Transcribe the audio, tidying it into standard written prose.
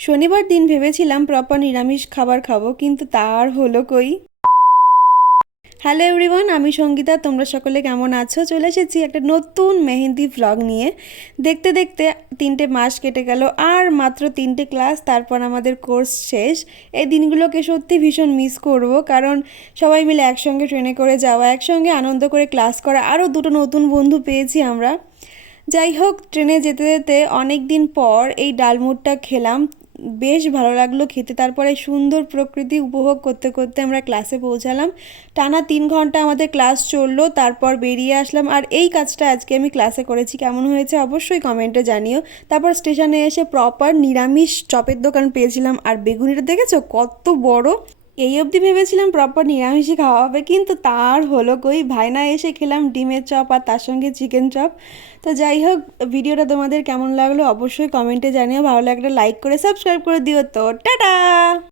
শনিবার দিন ভেবেছিলাম প্রপার নিরামিষ খাবার খাবো, কিন্তু তার হলো কই। হ্যালো এভরিওয়ান, আমি সঙ্গীতা। তোমরা সকলে কেমন আছো? চলে এসেছি একটা নতুন মেহেন্দি ভ্লগ নিয়ে। দেখতে দেখতে 3টে মাস কেটে গেল, আর মাত্র 3টে ক্লাস, তারপর আমাদের কোর্স শেষ। এই দিনগুলোকে সত্যি ভীষণ মিস করব, কারণ সবাই মিলে একসঙ্গে ট্রেনে করে যাওয়া, একসঙ্গে আনন্দ করে ক্লাস করা, আরও দুটো নতুন বন্ধু পেয়েছি আমরা। যাই হোক, ট্রেনে যেতে যেতে অনেক দিন পর এই ডালমুটটা খেলাম, বেশ ভালো লাগলো খেতে। তারপরে সুন্দর প্রকৃতি উপভোগ করতে করতে আমরা ক্লাসে পৌঁছালাম। টানা 3 ঘন্টা আমাদের ক্লাস চললো, তারপর বেরিয়ে আসলাম। আর এই কাজটা আজকে আমি ক্লাসে করেছি, কেমন হয়েছে অবশ্যই কমেন্টে জানিও। তারপর স্টেশনে এসে প্রপার নিরামিষ চপের দোকান পেয়েছিলাম, আর বেগুনিটা দেখেছো কত বড়! এই অবধি ভেবেছিলাম প্রপার নিরামিষই খাওয়া হবে, কিন্তু তার হলো কই। ভাইনা এসে খেলাম ডিমের চপ আর তার সঙ্গে চিকেন চপ। তো যাই হোক, ভিডিওটা তোমাদের কেমন লাগলো অবশ্যই কমেন্টে জানিও। ভালো লাগলে লাইক করে সাবস্ক্রাইব করে দিও। তো টাটা।